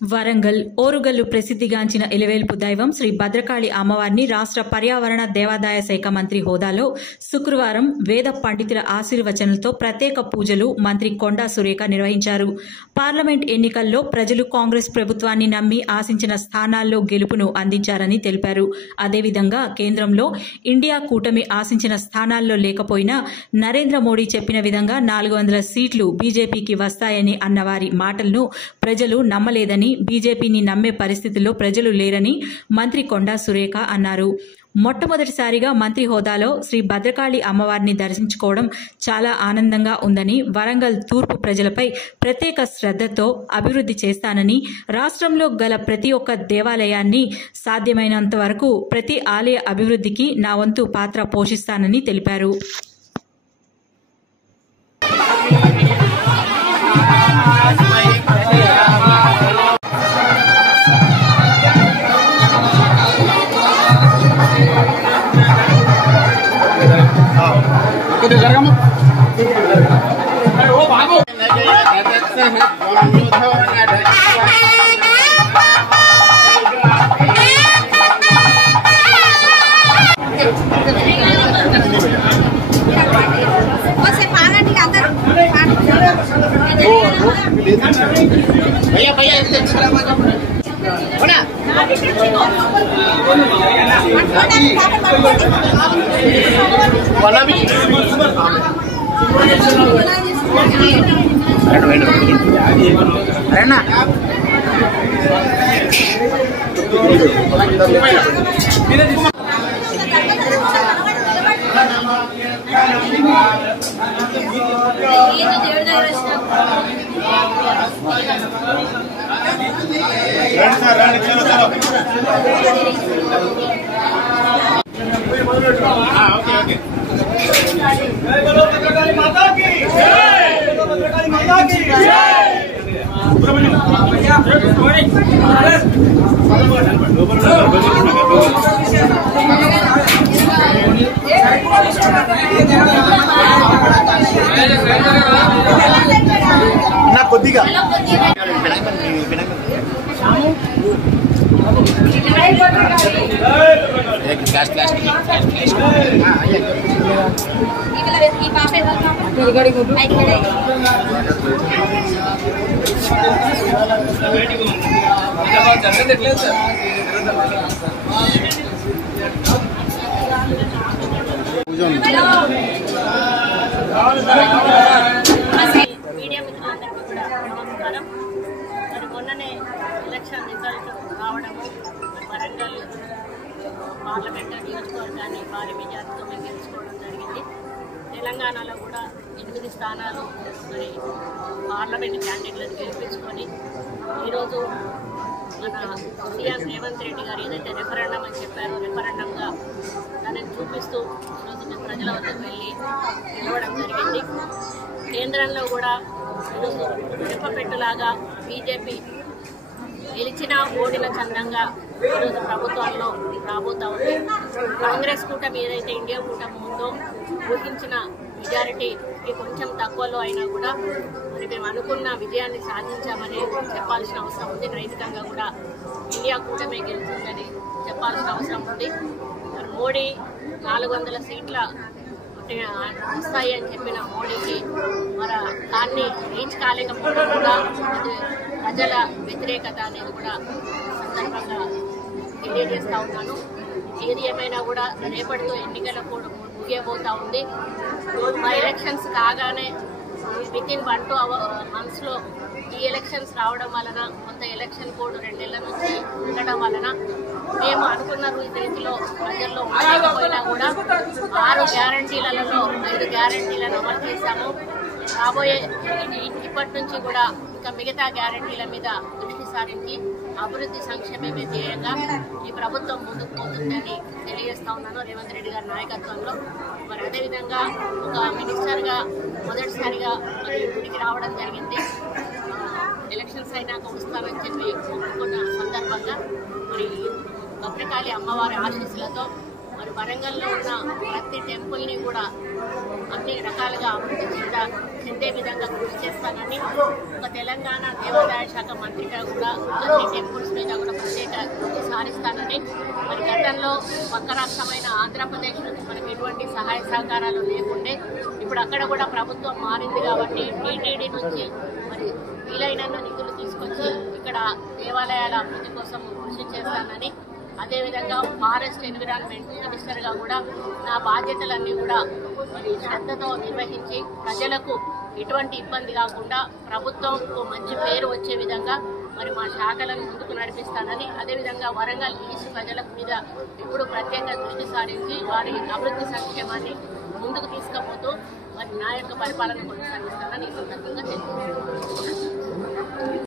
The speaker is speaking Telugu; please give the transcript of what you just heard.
వరంగల్ ఓరుగల్లు ప్రసిద్ధిగాంచిన ఎలివేల్పు దైవం శ్రీ భద్రకాళి అమ్మవారిని రాష్ట్ర పర్యావరణ దేవాదాయ శాఖ మంత్రి హోదాలో శుక్రవారం వేద పండితుల ఆశీర్వచనలతో ప్రత్యేక పూజలు మంత్రి కొండా సురేఖ నిర్వహించారు. పార్లమెంట్ ఎన్నికల్లో ప్రజలు కాంగ్రెస్ ప్రభుత్వాన్ని నమ్మి ఆశించిన స్థానాల్లో గెలుపును అందించారని తెలిపారు. అదేవిధంగా కేంద్రంలో ఇండియా కూటమి ఆశించిన స్థానాల్లో లేకపోయినా నరేంద్ర మోడీ చెప్పిన విధంగా 400 సీట్లు బీజేపీకి వస్తాయని అన్నవారి మాటలను ప్రజలు నమ్మలేదని, బీజేపీని నమ్మే పరిస్థితుల్లో ప్రజలు లేరని మంత్రి కొండా సురేఖ అన్నారు. మొట్టమొదటిసారిగా మంత్రి హోదాలో శ్రీ భద్రకాళి అమ్మవారిని దర్శించుకోవడం చాలా ఆనందంగా ఉందని, వరంగల్ తూర్పు ప్రజలపై ప్రత్యేక శ్రద్ధతో అభివృద్ధి చేస్తానని, రాష్ట్రంలో గల ప్రతి ఒక్క దేవాలయాన్ని సాధ్యమైనంత వరకు ప్రతి ఆలయ అభివృద్ధికి నా వంతు పాత్ర పోషిస్తానని తెలిపారు. కొద్దిగా మొన్ననే ఎలక్షన్ రిజల్ట్ రావడము, వరంగల్ పార్లమెంట్ నియోజకవర్గాన్ని భారీ మెజార్టీతో మేము గెలుచుకోవడం జరిగింది. తెలంగాణలో కూడా 8 స్థానాలు మరి పార్లమెంట్ క్యాండిడేట్లను గెలిపించుకొని ఈరోజు మన సీఎం రేవంత్ రెడ్డి గారు ఏదైతే రెఫరెండం అని చెప్పారో రెఫరెండంగా దానిని చూపిస్తూ ఈరోజు మేము ప్రజల వద్దకు వెళ్ళి గెలవడం జరిగింది. కేంద్రంలో కూడా ఈరోజు రెప్పపెట్టులాగా బీజేపీ గెలిచినా ఓడిన చందంగా ఈరోజు ప్రభుత్వాల్లో రాబోతా ఉంది. కాంగ్రెస్ కూటమి ఏదైతే ఇండియా కూటమి ఉందో ఊహించిన మెజారిటీకి కొంచెం తక్కువలో అయినా కూడా మరి మేము అనుకున్న విజయాన్ని సాధించామని చెప్పాల్సిన అవసరం ఉంది. నైతికంగా కూడా ఇండియా కూటమి గెలుస్తుందని చెప్పాల్సిన అవసరం ఉంది. మరి మోడీ 400 సీట్ల వస్తాయి అని చెప్పిన మోడీకి మరి దాన్ని రీచ్ కాలేకపోవడం కూడా ప్రజల వ్యతిరేకత అనేది కూడా సందర్భంగా తెలియజేస్తా ఉన్నాను. ఏది ఏమైనా కూడా రేపటితో ఎన్నికల కూడా ముగియబోతా ఉంది. బై ఎలక్షన్స్ కాగానే వితిన్ 1 to 2 months ఈ ఎలక్షన్స్ రావడం వలన కొంత ఎలక్షన్ కోడ్ 2 నెలల నుంచి ఉండడం వలన మేము అనుకున్న రీతిలో ప్రజల్లో ఉండకపోయినా కూడా 6 గ్యారంటీలలో 5 గ్యారంటీలను అమలు చేశాము. రాబోయే ఇప్పటి నుంచి కూడా ఇంకా మిగతా గ్యారంటీల మీద దృష్టి సారించి అభివృద్ధి సంక్షేమమే ధ్యేయంగా ఈ ప్రభుత్వం ముందుకు పోతుందని తెలియజేస్తా ఉన్నాను. రేవంత్ రెడ్డి గారి నాయకత్వంలో మరి అదేవిధంగా ఒక మినిస్టర్గా మొదటిసారిగా మరి ఇంటికి రావడం జరిగింది. ఎలక్షన్స్ అయినాక వస్తానని చెప్పి ఒప్పుకున్న సందర్భంగా మరి భద్రకాళి అమ్మవారి ఆశీస్సులతో మరి వరంగల్లో ఉన్న ప్రతి టెంపుల్ని కూడా అన్ని రకాలుగా అభివృద్ధి చెందే విధంగా కృషి చేస్తానని, ఒక తెలంగాణ దేవాదాయ శాఖ మంత్రిగా కూడా అన్ని టెంపుల్స్ మీద కూడా ప్రత్యేక దృష్టి సారిస్తానని, మరి గతంలో పక్క రాష్ట్రమైన ఆంధ్రప్రదేశ్ నుంచి మనకి ఎటువంటి సహాయ సహకారాలు లేకుండే ఇప్పుడు అక్కడ కూడా ప్రభుత్వం మారింది కాబట్టి టీటీడీ నుంచి మరి వీలైనంత నిధులు తీసుకొచ్చి ఇక్కడ దేవాలయాల అభివృద్ధి కోసం కృషి చేస్తానని, అదేవిధంగా ఫారెస్ట్ ఎన్విరాన్మెంట్ మినిస్టర్గా కూడా నా బాధ్యతలన్నీ కూడా మరి శ్రద్ధతో నిర్వహించి ప్రజలకు ఎటువంటి ఇబ్బంది కాకుండా ప్రభుత్వంకు మంచి పేరు వచ్చే విధంగా మరి మా శాఖలను ముందుకు నడిపిస్తానని, అదేవిధంగా వరంగల్ ఈస్ట్ ప్రజల మీద ఇప్పుడు ప్రత్యేక దృష్టి సారించి వారి అభివృద్ధి సంక్షేమాన్ని ముందుకు తీసుకుపోతూ మరి నా యొక్క పరిపాలన కొనసాగిస్తానని ఈ సందర్భంగా తెలియజేస్తున్నాను.